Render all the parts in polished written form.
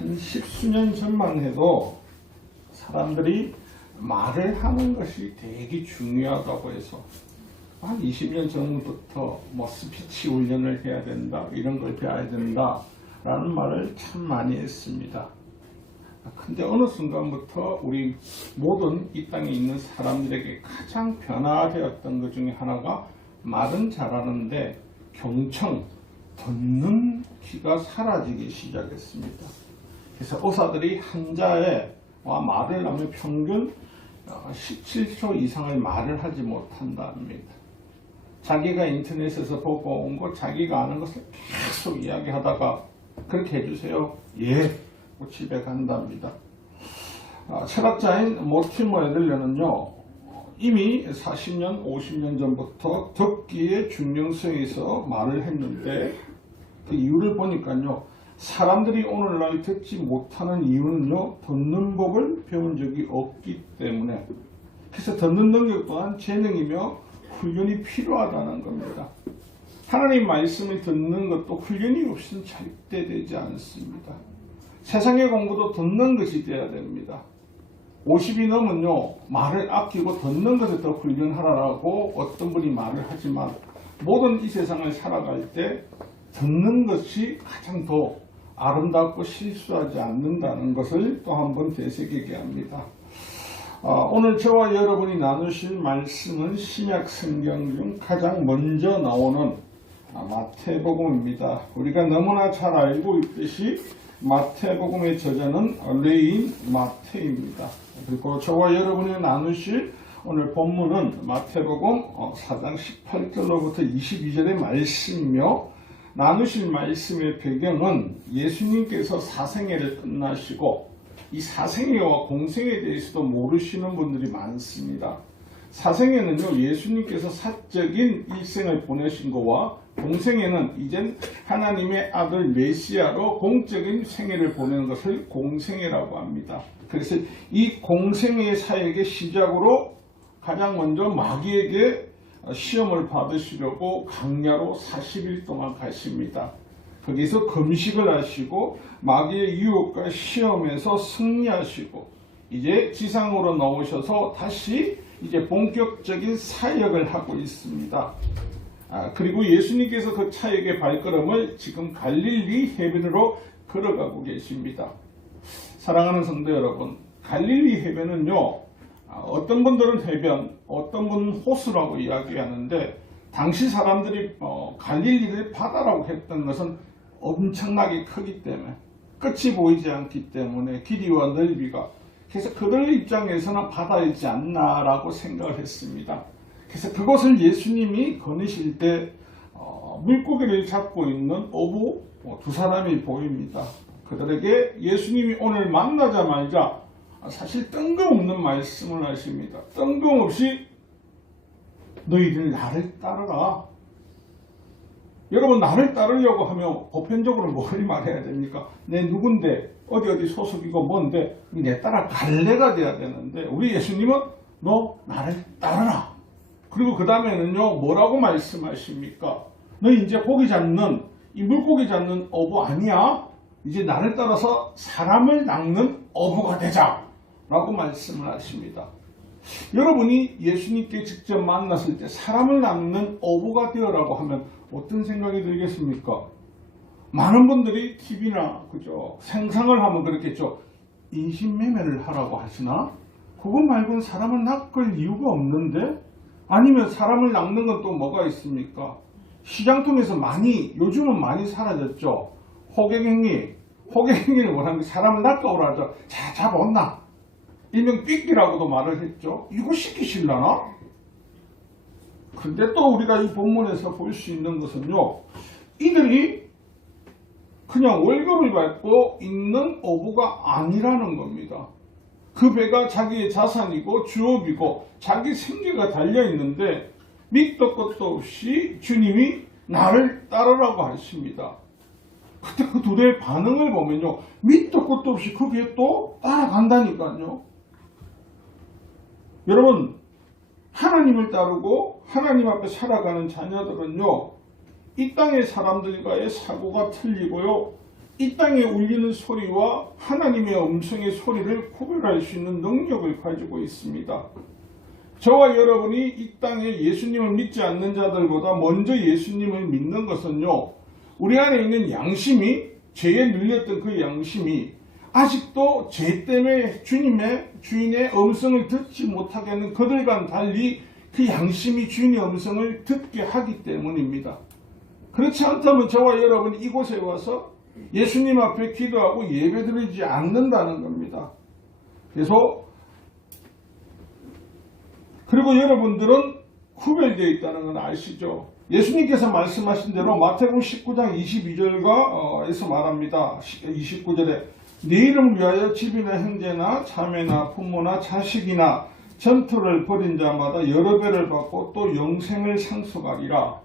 한 십수년 전만 해도 사람들이 말을 하는 것이 되게 중요하다고 해서 한 20년 전부터 뭐 스피치 훈련을 해야 된다, 이런 걸 배워야 된다 라는 말을 참 많이 했습니다. 근데 어느 순간부터 우리 모든 이 땅에 있는 사람들에게 가장 변화되었던 것 중에 하나가 말은 잘하는데 경청, 듣는 귀가 사라지기 시작했습니다. 그래서 의사들이 환자의 말을 하면 평균 17초 이상의 말을 하지 못한다 합니다. 자기가 인터넷에서 보고 온 거 자기가 아는 것을 계속 이야기하다가 그렇게 해주세요. 예, 집에 간답니다. 철학자인 모티머 애들러는요, 이미 40년, 50년 전부터 듣기의 중요성에 있어 말을 했는데 그 이유를 보니까요, 사람들이 오늘날 듣지 못하는 이유는요, 듣는 법을 배운 적이 없기 때문에, 그래서 듣는 능력 또한 재능이며 훈련이 필요하다는 겁니다. 하나님 말씀을 듣는 것도 훈련이 없이는 절대 되지 않습니다. 세상의 공부도 듣는 것이 되어야 됩니다. 50이 넘으면요, 말을 아끼고 듣는 것에 더 훈련하라고 어떤 분이 말을 하지만 모든 이 세상을 살아갈 때 듣는 것이 가장 더 아름답고 실수하지 않는다는 것을 또 한 번 되새기게 합니다. 오늘 저와 여러분이 나누실 말씀은 신약 성경 중 가장 먼저 나오는 마태복음입니다. 우리가 너무나 잘 알고 있듯이 마태복음의 저자는 레인 마태입니다. 그리고 저와 여러분이 나누실 오늘 본문은 마태복음 4장 18절로부터 22절의 말씀이며, 나누실 말씀의 배경은 예수님께서 사생애를 끝나시고 이 사생애와 공생에 대해서도 모르시는 분들이 많습니다. 사생애는요, 예수님께서 사적인 일생을 보내신 것과 공생애는 이젠 하나님의 아들 메시아로 공적인 생애를 보내는 것을 공생애라고 합니다. 그래서 이 공생애의 사역의 시작으로 가장 먼저 마귀에게 시험을 받으시려고 강야로 40일 동안 가십니다. 거기서 금식을 하시고 마귀의 유혹과 시험에서 승리하시고 이제 지상으로 나오셔서 다시 이제 본격적인 사역을 하고 있습니다. 그리고 예수님께서 그 사역의 발걸음을 지금 갈릴리 해변으로 걸어가고 계십니다. 사랑하는 성도 여러분, 갈릴리 해변은요, 어떤 분들은 해변, 어떤 분은 호수라고 이야기하는데, 당시 사람들이 갈릴리를 바다라고 했던 것은 엄청나게 크기 때문에, 끝이 보이지 않기 때문에 길이와 넓이가, 그래서 그들 입장에서는 바다이지 않나라고 생각을 했습니다. 그래서 그것을 예수님이 거니실 때 물고기를 잡고 있는 어부 두 사람이 보입니다. 그들에게 예수님이 오늘 만나자마자 사실 뜬금없는 말씀을 하십니다. 뜬금없이 너희들 나를 따르라. 여러분, 나를 따르려고 하면 보편적으로 뭘 말해야 됩니까? 내 누군데, 어디 소속이고 뭔데, 내 따라 갈래가 돼야 되는데, 우리 예수님은 너 나를 따르라. 그리고 그 다음에는요, 뭐라고 말씀하십니까? 너 이제 고기 잡는, 이 물고기 잡는 어부 아니야? 이제 나를 따라서 사람을 낚는 어부가 되자 라고 말씀을 하십니다. 여러분이 예수님께 직접 만났을 때 사람을 낚는 어부가 되어라고 하면 어떤 생각이 들겠습니까? 많은 분들이 TV나 그죠, 생상을 하면 그렇겠죠. 인신매매를 하라고 하시나? 그거 말고는 사람을 낚을 이유가 없는데? 아니면 사람을 낚는 건 또 뭐가 있습니까? 시장통에서 요즘은 많이 사라졌죠. 호객행위를 뭐라는 게 사람을 낚아오라 하죠. 자, 잡아온나? 일명 삐끼라고도 말을 했죠. 이거 시키실라나? 근데 또 우리가 이 본문에서 볼 수 있는 것은요, 이들이 그냥 월급을 받고 있는 어부가 아니라는 겁니다. 그 배가 자기의 자산이고 주업이고 자기 생계가 달려있는데 밑도 끝도 없이 주님이 나를 따르라고 하십니다. 그때 그 둘의 반응을 보면요, 밑도 끝도 없이 그 배에 또 따라간다니까요. 여러분, 하나님을 따르고 하나님 앞에 살아가는 자녀들은요, 이 땅의 사람들과의 사고가 틀리고요, 이 땅에 울리는 소리와 하나님의 음성의 소리를 구별할 수 있는 능력을 가지고 있습니다. 저와 여러분이 이 땅에 예수님을 믿지 않는 자들보다 먼저 예수님을 믿는 것은요, 우리 안에 있는 양심이, 죄에 눌렸던 그 양심이 아직도 죄 때문에 주인의 음성을 듣지 못하게 하는 그들과는 달리 그 양심이 주인의 음성을 듣게 하기 때문입니다. 그렇지 않다면 저와 여러분이 이곳에 와서 예수님 앞에 기도하고 예배드리지 않는다는 겁니다. 그리고 여러분들은 구별되어 있다는 건 아시죠? 예수님께서 말씀하신 대로 마태복음 19장 22절에서 말합니다. 29절에 내 이름을 위하여 집이나 형제나 자매나 부모나 자식이나 전투를 벌인 자마다 여러 배를 받고 또 영생을 상속하리라.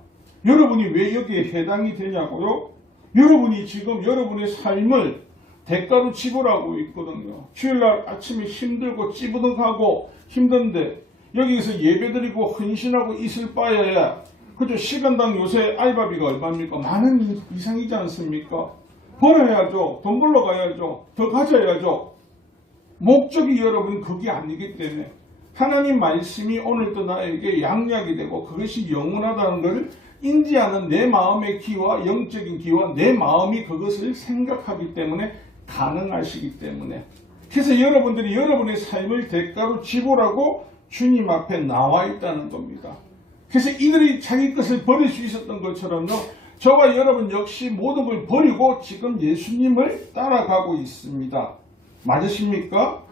여러분이 왜 여기에 해당이 되냐고요? 여러분이 지금 여러분의 삶을 대가로 지불하고 있거든요. 주일날 아침에 힘들고 찌부둥하고 힘든데 여기서 예배드리고 헌신하고 있을 바에야 그죠? 시간당 요새 알바비가 얼마입니까? 10,000원 이상이지 않습니까? 벌어야죠. 돈 벌러 가야죠. 더 가져야죠. 목적이 여러분 그게 아니기 때문에 하나님 말씀이 오늘도 나에게 양약이 되고 그것이 영원하다는 것을 인지하는 내 마음의 기와 영적인 기와 내 마음이 그것을 생각하기 때문에 가능하시기 때문에 그래서 여러분들이 여러분의 삶을 대가로 지불하고 주님 앞에 나와 있다는 겁니다. 그래서 이들이 자기 것을 버릴 수 있었던 것처럼요, 저와 여러분 역시 모든 걸 버리고 지금 예수님을 따라가고 있습니다. 맞으십니까?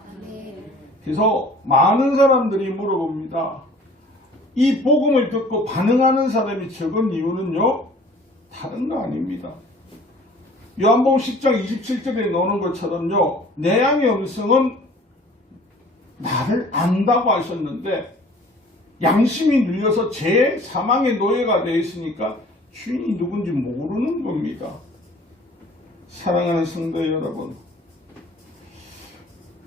그래서 많은 사람들이 물어봅니다. 이 복음을 듣고 반응하는 사람이 적은 이유는요, 다른 거 아닙니다. 요한복음 10장 27절에 나오는 것처럼요, 내 양의 음성은 나를 안다고 하셨는데 양심이 눌려서 죄 사망의 노예가 되어 있으니까 주인이 누군지 모르는 겁니다. 사랑하는 성도 여러분,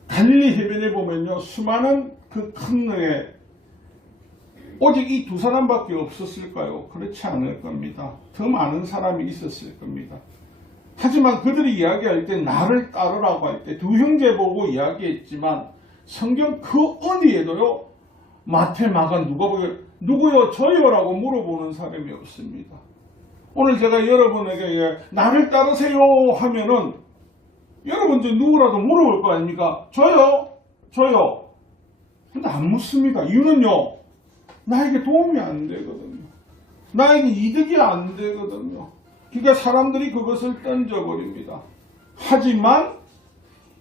갈릴리 해변에 보면요, 수많은 그 큰 노예, 오직 이 두 사람밖에 없었을까요? 그렇지 않을 겁니다. 더 많은 사람이 있었을 겁니다. 하지만 그들이 이야기할 때 나를 따르라고 할 때 두 형제 보고 이야기했지만 성경 그 어디에도요, 마태, 마가, 누구요? 저요라고 물어보는 사람이 없습니다. 오늘 제가 여러분에게 나를 따르세요 하면은 여러분들 누구라도 물어볼 거 아닙니까? 저요? 근데 안 묻습니다. 이유는요, 나에게 도움이 안 되거든요. 나에게 이득이 안 되거든요. 그러니까 사람들이 그것을 던져버립니다. 하지만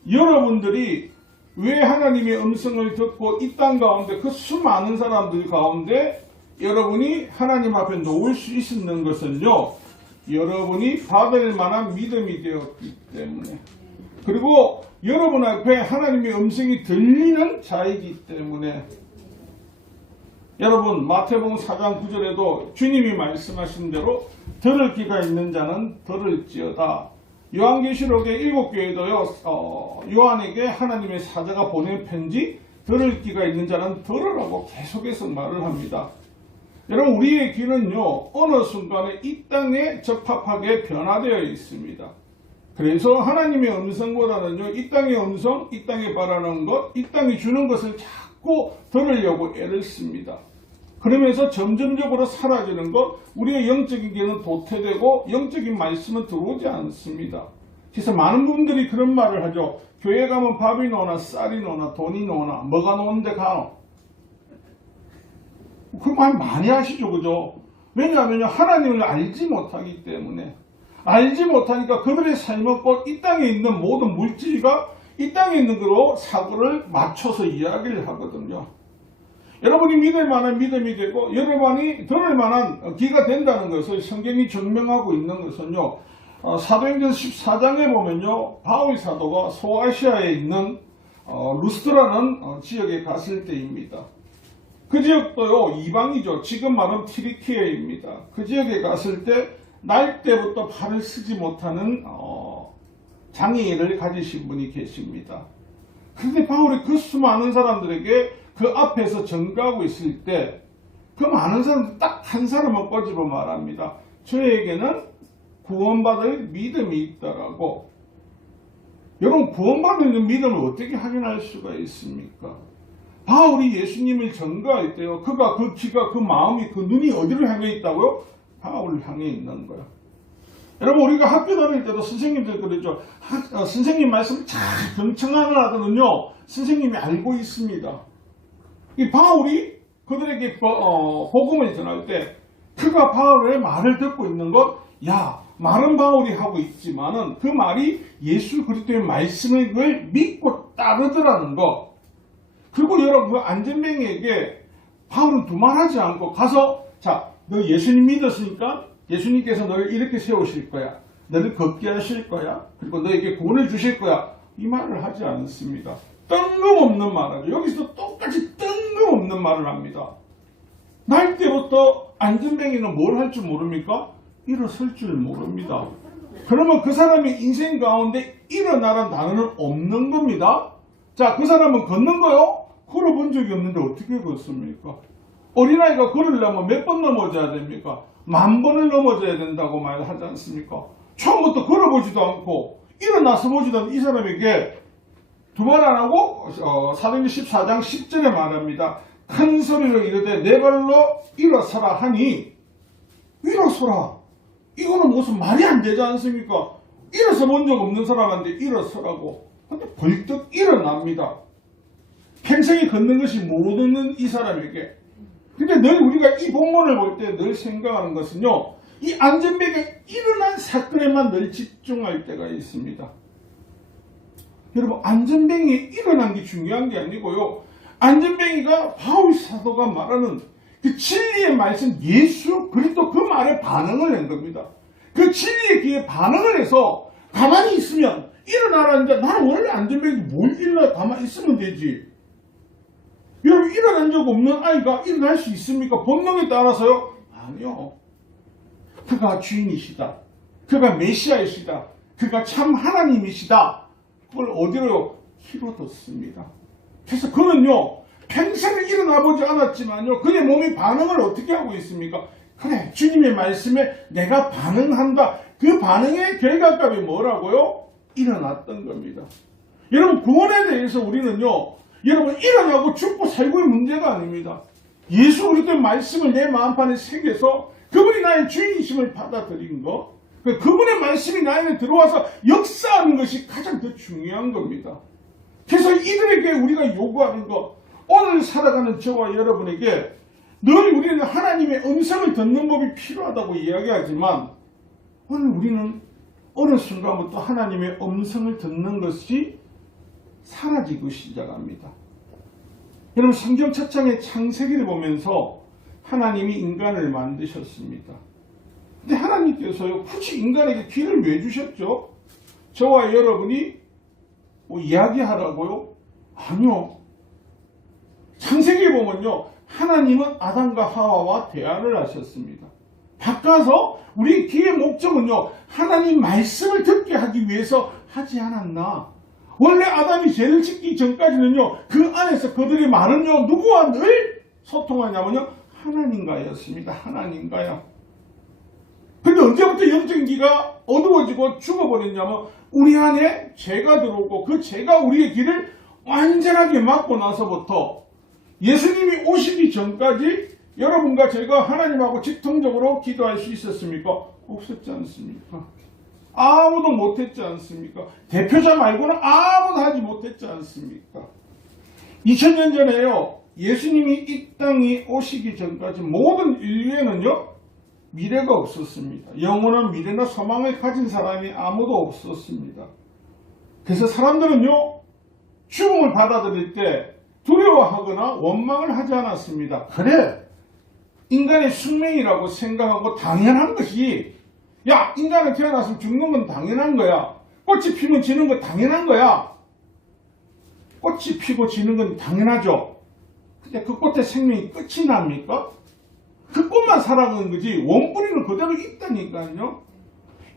여러분들이 왜 하나님의 음성을 듣고 이 땅 가운데 그 수많은 사람들 가운데 여러분이 하나님 앞에 놓을 수 있는 것은요, 여러분이 받을 만한 믿음이 되었기 때문에, 그리고 여러분 앞에 하나님의 음성이 들리는 자이기 때문에, 여러분 마태복음 4장 9절에도 주님이 말씀하신 대로 들을 귀가 있는 자는 들을지어다. 요한계시록의 7교회도요, 요한에게 하나님의 사자가 보낸 편지, 들을 귀가 있는 자는 들으라고 계속해서 말을 합니다. 여러분, 우리의 귀는요, 어느 순간에 이 땅에 적합하게 변화되어 있습니다. 그래서 하나님의 음성보다는요, 이 땅의 음성, 이 땅에 바라는 것, 이 땅이 주는 것을 자꾸 들으려고 애를 씁니다. 그러면서 점점적으로 사라지는 것, 우리의 영적인 귀는 도태되고 영적인 말씀은 들어오지 않습니다. 그래서 많은 분들이 그런 말을 하죠. 교회 가면 밥이 나오나 쌀이 나오나 돈이 나오나 뭐가 나오는데 가노? 그 말 많이 하시죠, 그죠? 왜냐하면 하나님을 알지 못하기 때문에, 알지 못하니까 그들의 삶은 꼭 이 땅에 있는 모든 물질과 이 땅에 있는 거로 사고를 맞춰서 이야기를 하거든요. 여러분이 믿을 만한 믿음이 되고 여러분이 들을 만한 귀가 된다는 것을 성경이 증명하고 있는 것은요, 사도행전 14장에 보면요, 바울 사도가 소아시아에 있는 루스트라는 지역에 갔을 때입니다. 그 지역도요, 이방이죠. 지금 말은 튀르키예입니다. 그 지역에 갔을 때 날 때부터 발을 쓰지 못하는 장애인을 가지신 분이 계십니다. 그런데 바울이 그 수많은 사람들에게 그 앞에서 전가하고 있을 때 그 많은 사람들 딱 한 사람을 꼬집어 말합니다. 저에게는 구원받을 믿음이 있다라고. 여러분, 구원받는 믿음을 어떻게 확인할 수가 있습니까? 바울이 예수님을 전가할 때요, 그가 그 귀가 그 마음이 그 눈이 어디를 향해 있다고요? 바울을 향해 있는 거야. 여러분, 우리가 학교 다닐 때도 선생님들 그러죠. 선생님 말씀 잘 경청하느라더는요, 선생님이 알고 있습니다. 이 바울이 그들에게 복음을 전할 때 그가 바울의 말을 듣고 있는 것, 야, 말은 바울이 하고 있지만은 그 말이 예수 그리스도의 말씀을 믿고 따르더라는 것. 그리고 여러분, 그 안전뱅이에게 바울은 두말하지 않고 가서, 자, 너 예수님 믿었으니까 예수님께서 너를 이렇게 세우실 거야. 너를 걷게 하실 거야. 그리고 너에게 구원을 주실 거야. 이 말을 하지 않습니다. 뜬금없는 말을. 여기서 똑같이 뜬금없는 말을 합니다. 날 때부터 안전뱅이는 뭘 할 줄 모릅니까? 일어설 줄 모릅니다. 그러면 그 사람의 인생 가운데 일어나라는 단어는 없는 겁니다. 자, 그 사람은 걷는 거요? 걸어본 적이 없는데 어떻게 걷습니까? 어린아이가 걸으려면 몇 번 넘어져야 됩니까? 10,000번을 넘어져야 된다고 말하지 않습니까? 처음부터 걸어보지도 않고 일어나서 보지도 않는 이 사람에게 두 말 안 하고 사도행전 14장 10절에 말합니다. 큰 소리로 이르되 네 발로 일어서라 하니, 일어서라. 이거는 무슨 말이 안 되지 않습니까? 일어서 본 적 없는 사람한테 일어서라고. 근데 벌떡 일어납니다. 평생에 걷는 것이 모르는 이 사람에게. 근데 늘 우리가 이 본문을 볼 때 늘 생각하는 것은요, 이 안전뱅이가 일어난 사건에만 늘 집중할 때가 있습니다. 여러분, 안전뱅이 일어난 게 중요한 게 아니고요, 안전뱅이가 바울 사도가 말하는 그 진리의 말씀, 예수 그리스도 그 말에 반응을 한 겁니다. 그 진리의 귀에 반응을 해서 가만히 있으면 일어나라는데, 나는 원래 안전뱅이 뭘 일어나 가만히 있으면 되지. 여러분, 일어난 적 없는 아이가 일어날 수 있습니까? 본능에 따라서요? 아니요. 그가 주인이시다. 그가 메시아이시다. 그가 참 하나님이시다. 그걸 어디로요? 키로 뒀습니다. 그래서 그는요, 평생을 일어나 보지 않았지만요, 그의 몸이 반응을 어떻게 하고 있습니까? 그래, 주님의 말씀에 내가 반응한다. 그 반응의 결과값이 뭐라고요? 일어났던 겁니다. 여러분, 구원에 대해서 우리는요, 여러분, 일어나고 죽고 살고의 문제가 아닙니다. 예수 그리스도의 말씀을 내 마음판에 새겨서 그분이 나의 주인이심을 받아들인 것, 그분의 말씀이 나에게 들어와서 역사하는 것이 가장 더 중요한 겁니다. 그래서 이들에게 우리가 요구하는 것, 오늘 살아가는 저와 여러분에게 늘 우리는 하나님의 음성을 듣는 법이 필요하다고 이야기하지만, 오늘 우리는 어느 순간부터 하나님의 음성을 듣는 것이 사라지고 시작합니다. 여러분, 성경 첫 장의 창세기를 보면서 하나님이 인간을 만드셨습니다. 근데 하나님께서요, 굳이 인간에게 귀를 왜 주셨죠? 저와 여러분이 뭐 이야기하라고요? 아니요. 창세기에 보면요, 하나님은 아담과 하와와 대화를 하셨습니다. 바꿔서 우리 귀의 목적은요, 하나님 말씀을 듣게 하기 위해서 하지 않았나? 원래 아담이 죄를 짓기 전까지는요, 그 안에서 그들의 말은요, 누구와 늘 소통하냐면요, 하나님과였습니다. 하나님과요. 근데 언제부터 영적인 귀가 어두워지고 죽어버렸냐면, 우리 안에 죄가 들어오고 그 죄가 우리의 귀를 완전하게 막고 나서부터 예수님이 오시기 전까지 여러분과 제가 하나님하고 직통적으로 기도할 수 있었습니까? 없었지 않습니까? 아무도 못했지 않습니까? 대표자 말고는 아무도 하지 못했지 않습니까? 2000년 전에요, 예수님이 이 땅에 오시기 전까지 모든 인류에는요, 미래가 없었습니다. 영원한 미래나 소망을 가진 사람이 아무도 없었습니다. 그래서 사람들은요, 죽음을 받아들일 때 두려워하거나 원망을 하지 않았습니다. 그래, 인간의 숙명이라고 생각하고 당연한 것이, 야, 인간은 태어났으면 죽는 건 당연한 거야. 꽃이 피면 지는 건 당연한 거야. 꽃이 피고 지는 건 당연하죠. 근데 그 꽃의 생명이 끝이 납니까? 그 꽃만 살아가는 거지 원뿌리는 그대로 있다니까요.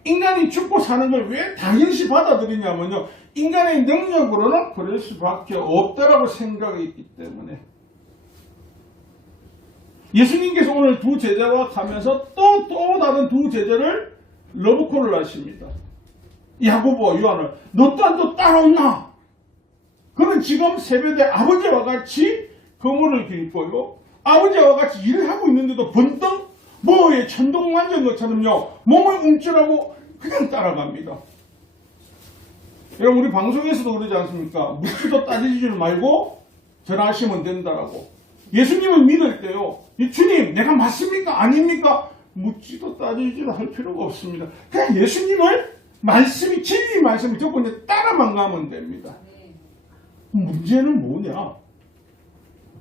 인간이 죽고 사는 걸 왜 당연시 받아들이냐면요, 인간의 능력으로는 그럴 수밖에 없다라고 생각했기 때문에. 예수님께서 오늘 두 제자와 가면서 또 다른 두 제자를 러브콜을 하십니다. 야고보와 요한을 너 또한 따라오나? 그는 지금 세배대 아버지와 같이 거물을 깃고요. 아버지와 같이 일을 하고 있는데도 번뜩 뭐에 천둥 맞은 것처럼요. 몸을 움찔하고 그냥 따라갑니다. 여러분 우리 방송에서도 그러지 않습니까? 묻지도 따지지 말고 전하시면 된다라고. 예수님을 믿을 때요. 이 주님 내가 맞습니까? 아닙니까? 묻지도 따지지도 할 필요가 없습니다. 그냥 예수님을 말씀이 진리 말씀을 듣고 이제 따라만 가면 됩니다. 문제는 뭐냐?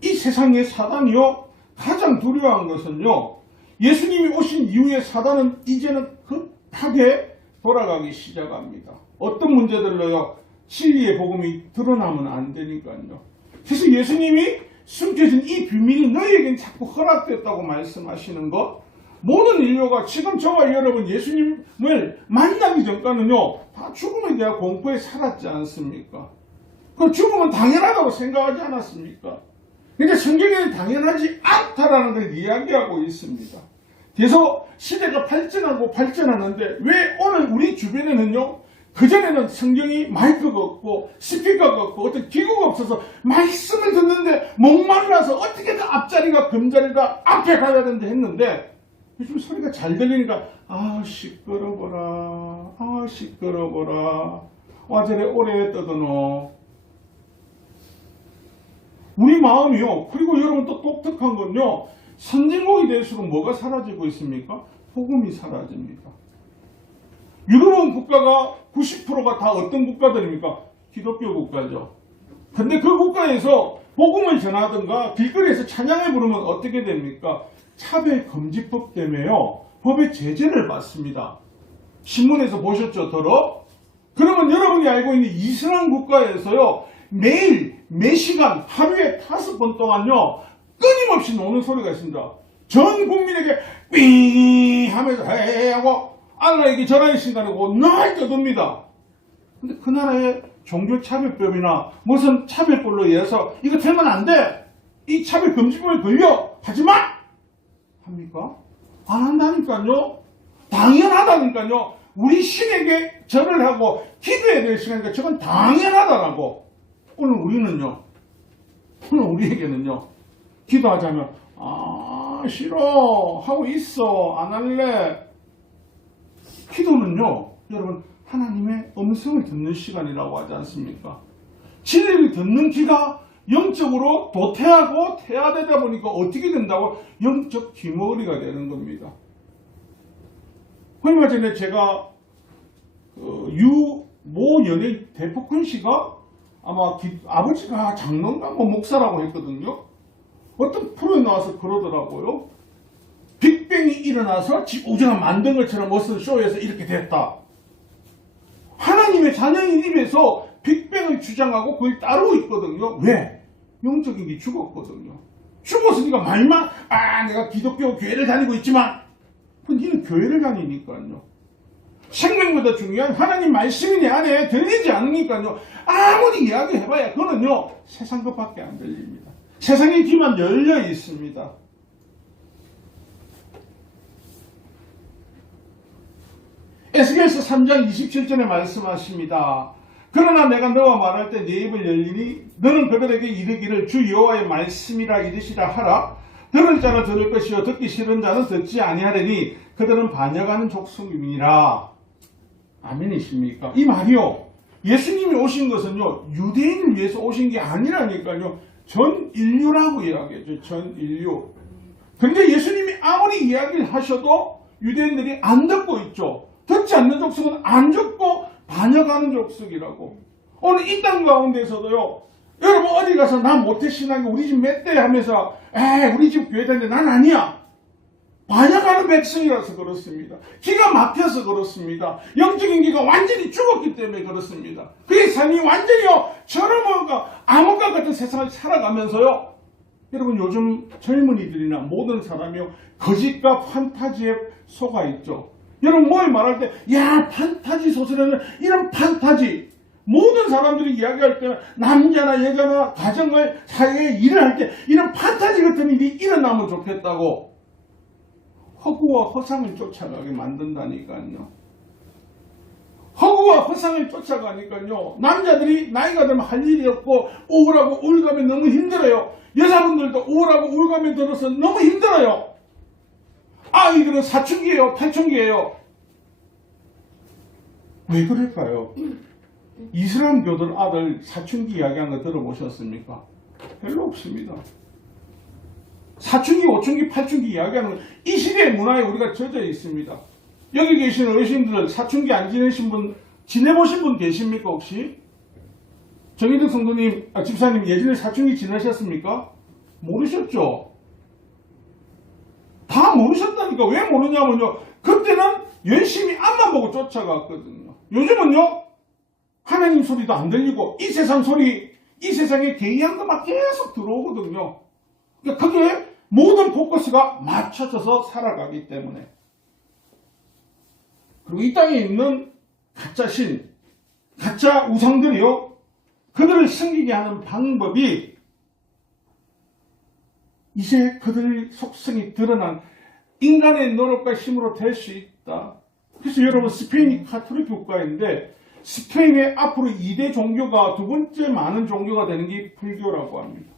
이 세상의 사단이요 가장 두려워한 것은요 예수님이 오신 이후에 사단은 이제는 급하게 돌아가기 시작합니다. 어떤 문제들로요 진리의 복음이 드러나면 안 되니까요. 그래서 예수님이 숨겨진 이 비밀이 너희에겐 자꾸 허락됐다고 말씀하시는 것, 모든 인류가 지금 저와 여러분 예수님을 만나기 전까지는요 다 죽음에 대한 공포에 살았지 않습니까? 그 죽음은 당연하다고 생각하지 않았습니까? 근데 성경에는 당연하지 않다라는 걸 이야기하고 있습니다. 그래서 시대가 발전하는데 왜 오늘 우리 주변에는요 그전에는 성경이 마이크가 없고 스피커가 없고 어떤 기구가 없어서 말씀을 듣는데 목말라서 어떻게든 앞자리가 금자리가 앞에 가야 된다 했는데 요즘 소리가 잘 들리니까 시끄러워라 와저래 오래 떠드노. 우리 마음이요. 그리고 여러분 또 독특한 건요. 선진국이 될수록 뭐가 사라지고 있습니까? 복음이 사라집니다. 유럽은 국가가 90%가 다 어떤 국가들입니까? 기독교 국가죠. 근데 그 국가에서 복음을 전하든가 길거리에서 찬양을 부르면 어떻게 됩니까? 차별금지법 때문에요. 법의 제재를 받습니다. 신문에서 보셨죠? 그러면 여러분이 알고 있는 이슬람 국가에서요. 매일 매시간 하루에 5번 동안요 끊임없이 노는 소리가 있습니다. 전 국민에게 삥 하면서 헤 하고 알라에게 전하는 순간이고 날 떠듭니다. 근데 그 나라의 종교차별법이나 무슨 차별법로 인해서 이거 틀면 안 돼. 이 차별금지법에 걸려. 하지마. 합니까? 안 한다니까요. 당연하다니까요. 우리 신에게 절을 하고 기도해야 될 시간이니까 저건 당연하다라고. 오늘 우리에게는요 기도하자면 싫어 하고 있어 안 할래. 기도는요 여러분 하나님의 음성을 듣는 시간이라고 하지 않습니까? 진리를 듣는 귀가 영적으로 도태하고 태화되다 보니까 어떻게 된다고? 영적 귀머거리가 되는 겁니다. 얼마 전에 제가 모 연예인 대폭훈 씨가 아마 아버지가 장로인가 목사라고 했거든요. 어떤 프로에 나와서 그러더라고요. 빅뱅이 일어나서 우주가 만든 것처럼 무슨 쇼에서 이렇게 됐다. 하나님의 자녀인 입에서 빅뱅을 주장하고 그걸 따르고 있거든요. 왜? 영적인 게 죽었거든요. 죽었으니까 말만 내가 기독교 교회를 다니고 있지만 니는 교회를 다니니까요. 생명보다 중요한 하나님 말씀이 내 안에 들리지 않으니까요. 아무리 이야기해봐야 그거는요 세상 것밖에 안 들립니다. 세상의 귀만 열려 있습니다. 에스겔서 3장 27절에 말씀하십니다. 그러나 내가 너와 말할 때 내 입을 열리니 너는 그들에게 이르기를 주 여호와의 말씀이라 이르시라 하라. 들을 자는 들을 것이요 듣기 싫은 자는 듣지 아니하리니 그들은 반역하는 족속이니라. 아멘이십니까? 이 말이요 예수님이 오신 것은요 유대인을 위해서 오신 게 아니라니까요. 전 인류라고 이야기하죠. 전 인류. 근데 예수님이 아무리 이야기를 하셔도 유대인들이 안 듣고 있죠. 듣지 않는 족속은 안 듣고 반역하는 족속이라고. 오늘 이 땅 가운데서도요 여러분 어디 가서 나 모태신앙이 우리 집 몇 대 하면서 우리 집 교회 다니는데 난 아니야. 반역하는 백성이라서 그렇습니다. 기가 막혀서 그렇습니다. 영적인 기가 완전히 죽었기 때문에 그렇습니다. 그의 삶이 완전히요 저러면가 암흑과 같은 세상을 살아가면서요 여러분 요즘 젊은이들이나 모든 사람이요 거짓과 판타지에 속아 있죠. 여러분 뭘 말할 때 판타지 소설에는 이런 판타지 모든 사람들이 이야기할 때는 남자나 여자나 가정을 사회에 일을 할 때 이런 판타지 같은 일이 일어나면 좋겠다고 허구와 허상을 쫓아가게 만든다니까요. 허구와 허상을 쫓아가니까요. 남자들이 나이가 들면 할 일이 없고 우울하고 우울감이 너무 힘들어요. 여자분들도 우울하고 우울감이 들어서 너무 힘들어요. 아이들은 사춘기예요, 팔춘기예요. 왜 그럴까요? 이슬람 교들 아들 사춘기 이야기한 거 들어보셨습니까? 별로 없습니다. 사춘기, 오춘기, 팔춘기 이야기하는 건 이 시대의 문화에 우리가 젖어 있습니다. 여기 계신 어르신들 사춘기 안 지내신 분, 지내보신 분 계십니까 혹시? 정희등 성도님, 집사님 예전에 사춘기 지내셨습니까? 모르셨죠? 다 모르셨다니까. 왜 모르냐면요, 그때는 열심히 앞만 보고 쫓아갔거든요. 요즘은요, 하나님 소리도 안 들리고 이 세상 소리, 이 세상에 개의한 것만 계속 들어오거든요. 그러니까 그게 모든 포커스가 맞춰져서 살아가기 때문에. 그리고 이 땅에 있는 가짜 신, 가짜 우상들이요, 그들을 섬기게 하는 방법이 이제 그들의 속성이 드러난 인간의 노력과 힘으로 될 수 있다. 그래서 여러분, 스페인이 카톨릭 국가인데 스페인의 앞으로 2대 종교가, 두 번째 많은 종교가 되는 게 불교라고 합니다.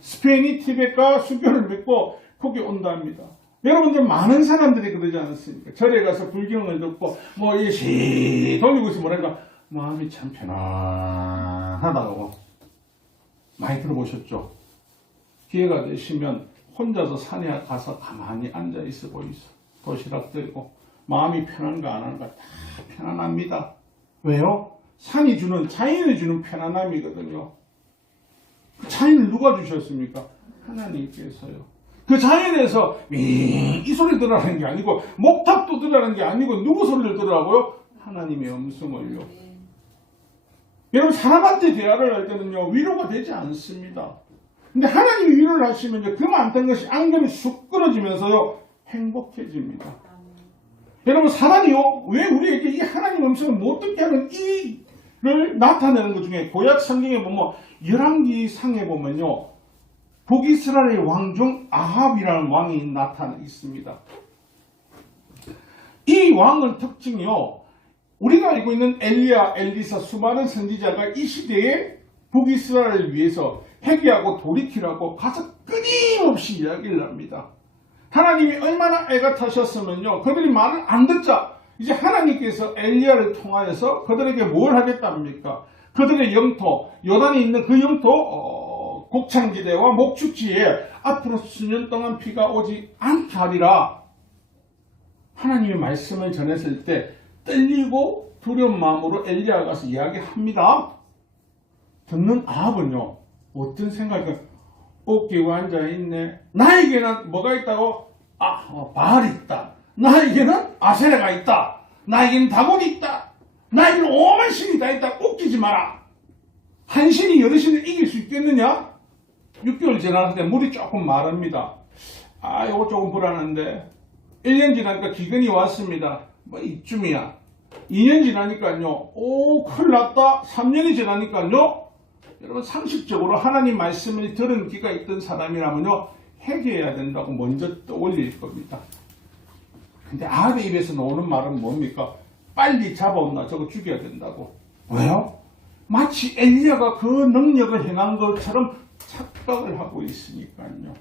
스페인이 티벳과 수교를 믿고 거기 온답니다. 여러분들 많은 사람들이 그러지 않습니까? 절에 가서 불경을 듣고 뭐 이시 돌리고 있으면 뭐랄까 마음이 참 편안하다고 많이 들어보셨죠? 기회가 되시면 혼자서 산에 가서 가만히 앉아 있어 보이소. 도시락 들고 마음이 편한가 안 한가 다 편안합니다. 왜요? 산이 주는, 자연이 주는 편안함이거든요. 그 자연을 누가 주셨습니까? 하나님께서요. 그 자연에서 이 소리 들으라는 게 아니고 목탑도 들으라는 게 아니고 누구 소리를 들으라고요? 하나님의 음성을요. 여러분, 사람한테 대화를 할 때는요, 위로가 되지 않습니다. 근데 하나님이 위로를 하시면요, 그 많던 것이 앙금이 쑥 끊어지면서요, 행복해집니다. 여러분, 사람이요, 왜 우리에게 이 하나님 음성을 못 듣게 하는 이를 나타내는 것 중에 구약 성경에 보면 열왕기상에 보면요, 북이스라엘의 왕 중 아합이라는 왕이 나타나 있습니다. 이 왕은 특징이요, 우리가 알고 있는 엘리야, 엘리사, 수많은 선지자가 이 시대에 북이스라엘을 위해서 회개하고 돌이키라고 가서 끊임없이 이야기를 합니다. 하나님이 얼마나 애가 타셨으면요, 그들이 말을 안 듣자 이제 하나님께서 엘리야를 통하여서 그들에게 뭘 하겠답니까? 그들의 영토, 요단에 있는 그 영토 곡창지대와 목축지에 앞으로 수년 동안 비가 오지 않게 하리라. 하나님의 말씀을 전했을 때 떨리고 두려운 마음으로 엘리야가 가서 이야기합니다. 듣는 아합은요, 어떤 생각이, 웃기고 앉아있네. 나에게는 뭐가 있다고? 바알이 있다. 나에게는 아세라가 있다. 나에게는 다곤이 있다. 나에게는 오만 신이 다 있다. 웃기지 마라. 한 신이 여러 신을 이길 수 있겠느냐? 6개월 지났는데 물이 조금 마릅니다. 이거 조금 불안한데. 1년 지나니까 기근이 왔습니다. 뭐 이쯤이야. 2년 지나니까요, 큰일 났다. 3년이 지나니까요, 여러분, 상식적으로 하나님 말씀을 들은 귀가 있던 사람이라면요, 회개해야 된다고 먼저 떠올릴 겁니다. 근데 아합의 입에서 나오는 말은 뭡니까? 빨리 잡아온다. 저거 죽여야 된다고. 왜요? 마치 엘리야가 그 능력을 행한 것처럼 착각을 하고 있으니까요.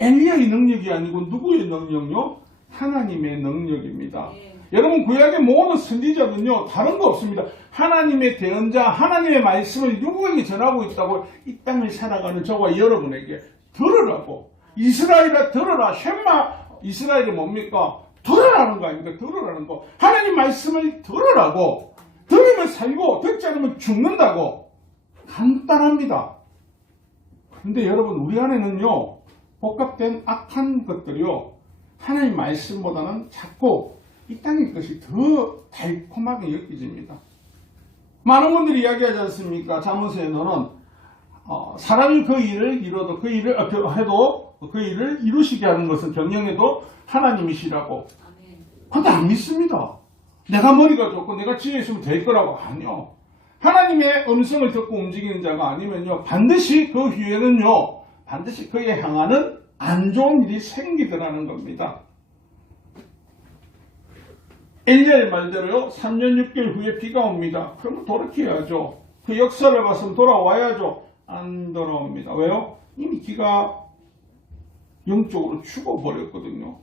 엘리야의 능력이 아니고 누구의 능력요? 하나님의 능력입니다. 여러분, 구약의 모든 선지자는요, 다른 거 없습니다. 하나님의 대언자, 하나님의 말씀을 누구에게 전하고 있다고, 이 땅을 살아가는 저와 여러분에게 들으라고. 이스라엘아 들으라. 쉔마 이스라엘이 뭡니까? 들으라는 거 아닙니까? 들으라는 거. 하나님 말씀을 들으라고. 들으면 살고 듣지 않으면 죽는다고. 간단합니다. 근데 여러분, 우리 안에는요, 복합된 악한 것들이요, 하나님 말씀보다는 자꾸 이 땅의 것이 더 달콤하게 여겨집니다. 많은 분들이 이야기하지 않습니까? 잠언서에는 사람이 그 일을 이뤄도 그 일을 해도 그 일을 이루시게 하는 것은 경영해도 하나님이시라고. 근데 안 믿습니다. 내가 머리가 좋고 내가 지혜 있으면 될 거라고. 아니요. 하나님의 음성을 듣고 움직이는 자가 아니면요, 반드시 그 후에는요, 반드시 그에 향하는 안 좋은 일이 생기더라는 겁니다. 엘리야의 말대로요, 3년 6개월 후에 비가 옵니다. 그러면 돌이켜야죠. 그 역사를 봤으면 돌아와야죠. 안 돌아옵니다. 왜요? 이미 기가 영적으로 죽어버렸거든요.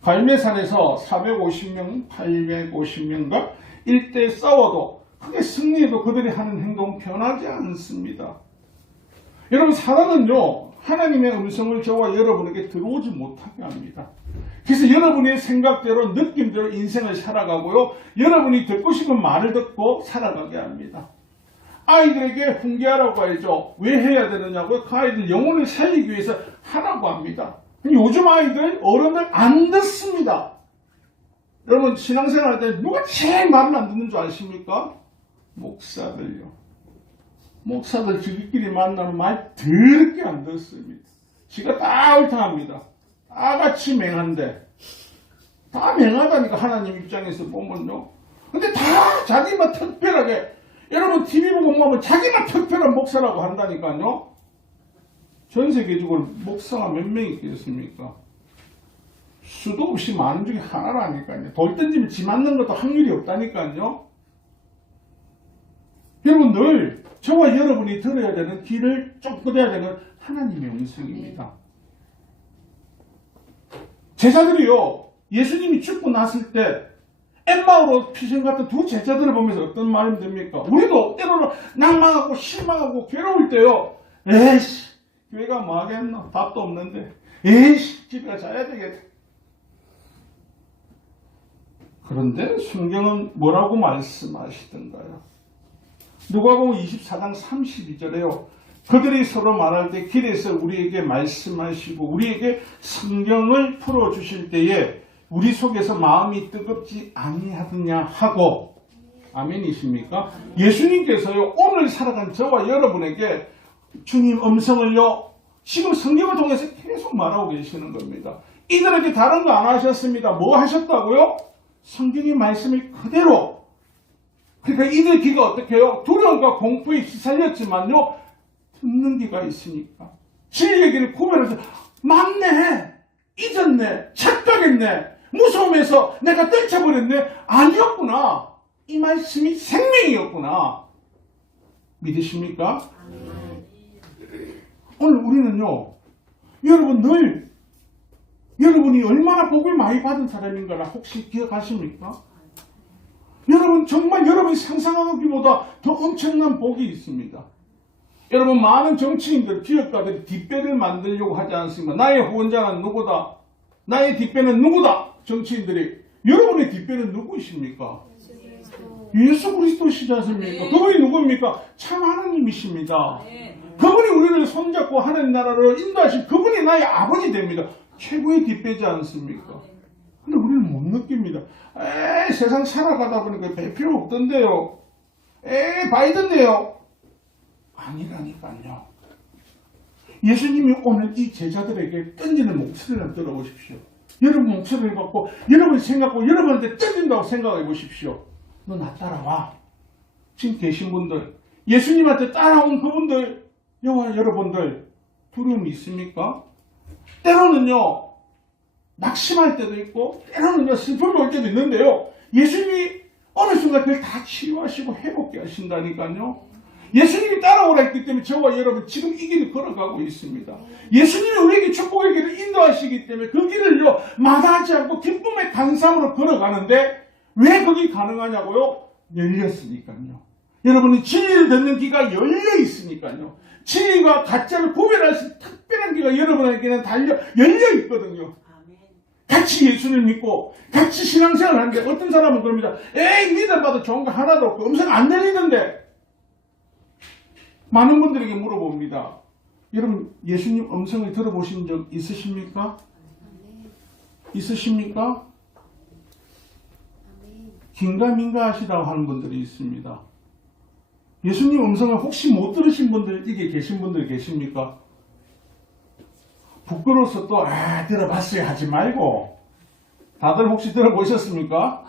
갈매산에서 450명, 850명과 1대 싸워도 크게 승리해도 그들이 하는 행동 변하지 않습니다. 여러분, 사단은요, 하나님의 음성을 저와 여러분에게 들어오지 못하게 합니다. 그래서 여러분의 생각대로 느낌대로 인생을 살아가고요, 여러분이 듣고 싶은 말을 듣고 살아가게 합니다. 아이들에게 훈계하라고 하죠. 왜 해야 되느냐고요? 그 아이들 영혼을 살리기 위해서 하라고 합니다. 요즘 아이들, 어른들 안 듣습니다. 여러분, 신앙생활 할 때 누가 제일 말을 안 듣는 줄 아십니까? 목사들요. 목사들 저희끼리 만나면 말 더럽게 안 듣습니다. 지가 다 옳다합니다. 다 같이 맹한데, 다 맹하다니까, 하나님 입장에서 보면요. 근데 다 자기만 특별하게, 여러분 TV 보고 보면 자기만 특별한 목사라고 한다니까요. 전 세계적으로 목사가 몇 명이 있겠습니까? 수도 없이 많은 중에 하나라니까요. 돌 던지면 지 맞는 것도 확률이 없다니까요. 여러분, 늘 저와 여러분이 들어야 되는, 귀를 쫓겨야 되는 하나님의 음성입니다. 제자들이요, 예수님이 죽고 났을 때 엠마오로 피신 같은 두 제자들을 보면서 어떤 말이 됩니까? 우리도 때로는 낭망하고 실망하고 괴로울 때요, 에이씨, 교회가 뭐 하겠나? 밥도 없는데, 에이씨, 집에 가서 자야 되겠다. 그런데 성경은 뭐라고 말씀하시던가요? 누가복음 24장 32절에요. 그들이 서로 말할 때 길에서 우리에게 말씀하시고 우리에게 성경을 풀어주실 때에 우리 속에서 마음이 뜨겁지 아니하느냐 하고, 아멘이십니까? 예수님께서요, 오늘 살아간 저와 여러분에게 주님 음성을요, 지금 성경을 통해서 계속 말하고 계시는 겁니다. 이들에게 다른 거 안 하셨습니다. 뭐 하셨다고요? 성경의 말씀을 그대로. 그러니까 이들 귀가 어떻게 해요? 두려움과 공포에 휘살렸지만요, 듣는 귀가 있으니까 진리의 길을 구별해서 맞네, 잊었네, 착각했네, 무서움에서 내가 떨쳐버렸네, 아니었구나, 이 말씀이 생명이었구나. 믿으십니까? 오늘 우리는요, 여러분 늘 여러분이 얼마나 복을 많이 받은 사람인가 혹시 기억하십니까? 여러분, 정말 여러분이 상상하기보다 더 엄청난 복이 있습니다. 여러분, 많은 정치인들, 기업가들이 뒷배를 만들려고 하지 않습니까? 나의 후원자는 누구다? 나의 뒷배는 누구다? 정치인들이. 여러분의 뒷배는 누구이십니까? 예수 그리스도시지 않습니까? 그분이 누구입니까? 참 하나님이십니다. 그분이 우리를 손잡고 하나님 나라를 인도하신 그분이 나의 아버지 됩니다. 최고의 뒷배지 않습니까? 근데 우리는 못 느낍니다. 세상 살아가다 보니까 배 필요 없던데요. 바이든데요. 아니라니까요. 예수님이 오늘 이 제자들에게 던지는 목소리를 들어보십시오. 여러분 목소리를 받고 여러분 생각하고 여러분한테 던진다고 생각해 보십시오. 너 나 따라와. 지금 계신 분들, 예수님한테 따라온 그분들, 여러분들 두려움이 있습니까? 때로는요, 낙심할 때도 있고 때로는요, 슬픔이 올 때도 있는데요, 예수님이 어느 순간 그걸 다 치유하시고 회복케 하신다니까요. 예수님이 따라오라 했기 때문에 저와 여러분 지금 이 길을 걸어가고 있습니다. 예수님이 우리에게 축복의 길을 인도하시기 때문에 그 길을요, 마다하지 않고 기쁨의 감사함으로 걸어가는데, 왜 그게 가능하냐고요? 열렸으니까요. 여러분이 진리를 듣는 귀가 열려 있으니까요. 진리가 가짜를 구별할 수 있는 특별한 귀가 여러분에게는 열려 있거든요. 같이 예수를 믿고 같이 신앙생활을 하는데 어떤 사람은 그럽니다. 믿어봐도 좋은 거 하나도 없고 음성 안 들리는데. 많은 분들에게 물어봅니다. 여러분, 예수님 음성을 들어보신 적 있으십니까? 있으십니까? 긴가민가 하시다고 하는 분들이 있습니다. 예수님 음성을 혹시 못 들으신 분들, 이게 계신 분들 계십니까? 부끄러워서 또 들어봤어요 하지 말고, 다들 혹시 들어보셨습니까?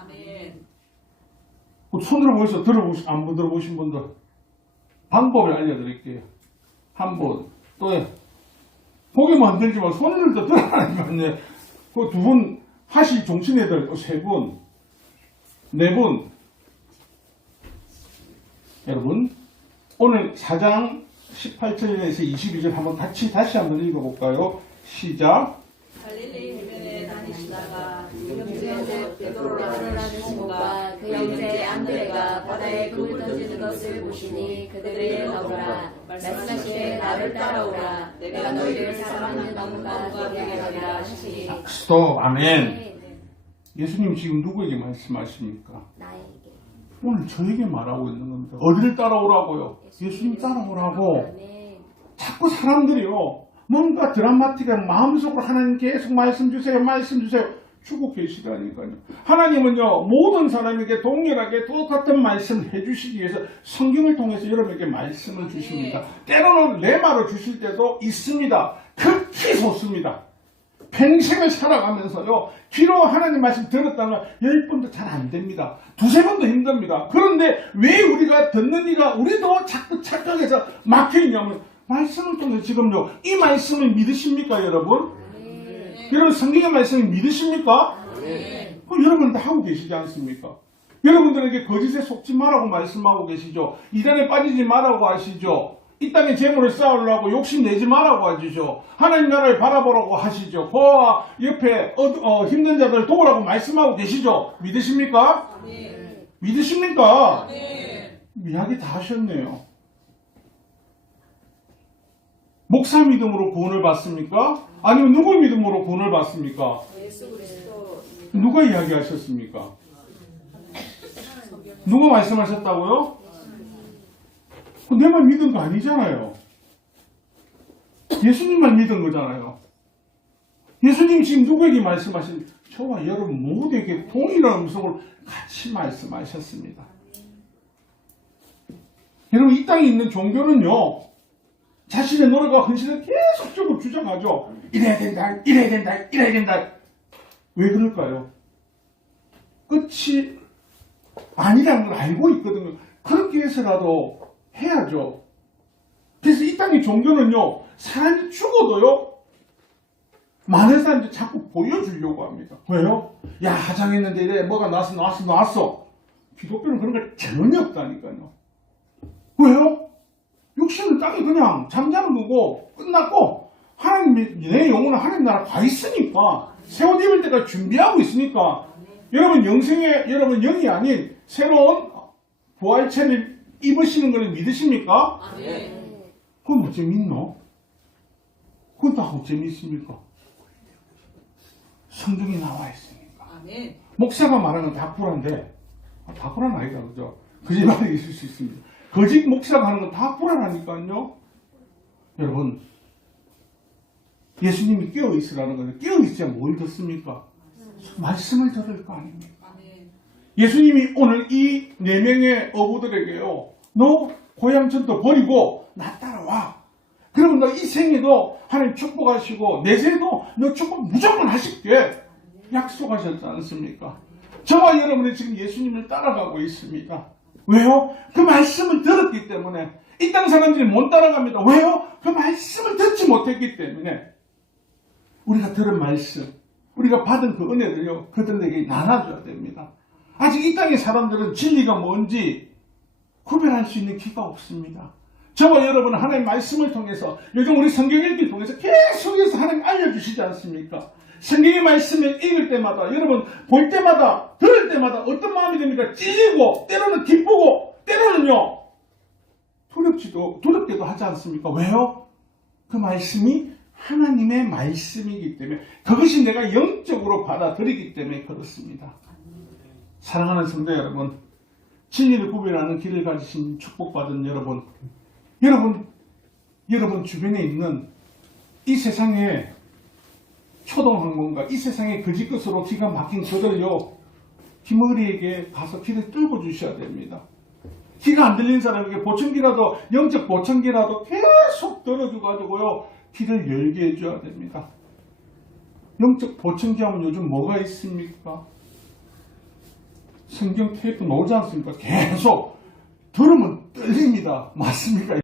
손으로 보여서 안 들어보신 분들 방법을 알려드릴게요. 한 번, 또 보기만 들지만 손을 더 들어라니까요. 그 두 분 하실 종신애들 3분, 4분. 여러분, 오늘 4장 18절에서 22절 한번 다시 한번 읽어볼까요? 시작. 갈릴리 해변에 다니시다가 형제 베드로라는 시몬과 그 형제 안드레가 바다에 금을 던지는 것을 보시니 그들에게 나오라 말씀하시되 나를 따라오라 내가 너희를 사랑하는 나무가 되게 하리라 하시니. 스톱. 아멘. 예수님 지금 누구에게 말씀하십니까? 나에게. 오늘 저에게 말하고 있는 겁니다. 어디를 따라오라고요? 예수님 따라오라고. 아멘. 자꾸 사람들이요, 뭔가 드라마틱한 마음속으로 하나님 계속 말씀 주세요, 말씀 주세요. 주고 계시다니까요. 하나님은요, 모든 사람에게 동일하게 똑같은 말씀을 해주시기 위해서 성경을 통해서 여러분에게 말씀을 주십니다. 때로는 레마로 주실 때도 있습니다. 극히 소수입니다. 평생을 살아가면서요, 귀로 하나님 말씀 들었다면 10번도 잘 안 됩니다. 2-3번도 힘듭니다. 그런데 왜 우리가 듣는 이가 우리도 자꾸 착각해서 막혀있냐면, 말씀을 통해서 지금요, 이 말씀을 믿으십니까, 여러분? 네. 여러분, 성경의 말씀을 믿으십니까? 네. 그럼 여러분도 하고 계시지 않습니까? 여러분들에게 거짓에 속지 말라고 말씀하고 계시죠. 이단에 빠지지 말라고 하시죠. 이 땅에 재물을 쌓으려고 욕심내지 말라고 하시죠. 하나님 나라를 바라보라고 하시죠. 그와 옆에 힘든 자들 도우라고 말씀하고 계시죠. 믿으십니까? 네. 믿으십니까? 네. 이야기 다 하셨네요. 목사 믿음으로 구원을 받습니까? 아니면 누구 믿음으로 구원을 받습니까? 예수 그리스도 누가 이야기하셨습니까? 누가 말씀하셨다고요? 내만 믿은 거 아니잖아요. 예수님만 믿은 거잖아요. 예수님 지금 누구에게 말씀하신? 저와 여러분 모두에게 동일한 음성으로 같이 말씀하셨습니다. 여러분, 이 땅에 있는 종교는요, 자신의 노력과 헌신을 계속적으로 주장하죠. 이래야 된다, 이래야 된다, 이래야 된다. 왜 그럴까요? 끝이 아니라는 걸 알고 있거든요. 그렇게 해서라도 해야죠. 그래서 이 땅의 종교는요, 사람이 죽어도요, 많은 사람들이 자꾸 보여주려고 합니다. 왜요? 야, 화장했는데 이래, 뭐가 나왔어. 기독교는 그런 거 전혀 없다니까요. 왜요? 육신은 땅에 그냥 잠자는 거고 끝났고, 하나님, 내 영혼은 하나님 나라 가 있으니까, 새 옷 입을 때까지 준비하고 있으니까, 여러분 여러분 영이 아닌 새로운 부활체를 입으시는 걸 믿으십니까? 아멘. 그건 어째 믿노? 그건 다 어째 믿습니까? 성경이 나와 있으니까. 아멘. 목사가 말하는 건 다 불안데, 다 불안 아니다, 그죠? 거짓말이 있을 수 있습니다. 거짓 목사가 하는 건 다 불안하니까요. 여러분, 예수님이 깨어있으라는 거는 깨어있어야 뭘 듣습니까? 말씀을 들을 거 아닙니까? 아멘. 예수님이 오늘 이 4명의 어부들에게요, 너 고향 전도 버리고 나 따라와. 그러면 너 이 생에도 하나님 축복하시고 내 생에도 너 축복 무조건 하실게 약속하셨지 않습니까? 저와 여러분이 지금 예수님을 따라가고 있습니다. 왜요? 그 말씀을 들었기 때문에. 이 땅 사람들이 못 따라갑니다. 왜요? 그 말씀을 듣지 못했기 때문에. 우리가 들은 말씀, 우리가 받은 그 은혜를요, 그들에게 나눠줘야 됩니다. 아직 이 땅의 사람들은 진리가 뭔지 구별할 수 있는 기가 없습니다. 저와 여러분은 하나님의 말씀을 통해서, 요즘 우리 성경 읽기 통해서 계속해서 하나님 알려주시지 않습니까? 성경의 말씀을 읽을 때마다, 여러분 볼 때마다, 들을 때마다 어떤 마음이 됩니까? 찔리고, 때로는 기쁘고, 때로는요, 두렵게도 하지 않습니까? 왜요? 그 말씀이 하나님의 말씀이기 때문에, 그것이 내가 영적으로 받아들이기 때문에 그렇습니다. 사랑하는 성도 여러분, 진리를 구별하는 길을 가지신 축복받은 여러분 주변에 있는 이 세상에 초동항공과 이 세상의 거짓 것으로 기가 막힌 저들요, 기머리에게 가서 길을 뚫고 주셔야 됩니다. 귀가 안 들린 사람에게 보청기라도, 영적 보청기라도 계속 들어줘가지고요, 길을 열게 해줘야 됩니다. 영적 보청기 하면 요즘 뭐가 있습니까? 성경 테이프 나오지 않습니까? 계속 들으면 떨립니다. 맞습니까?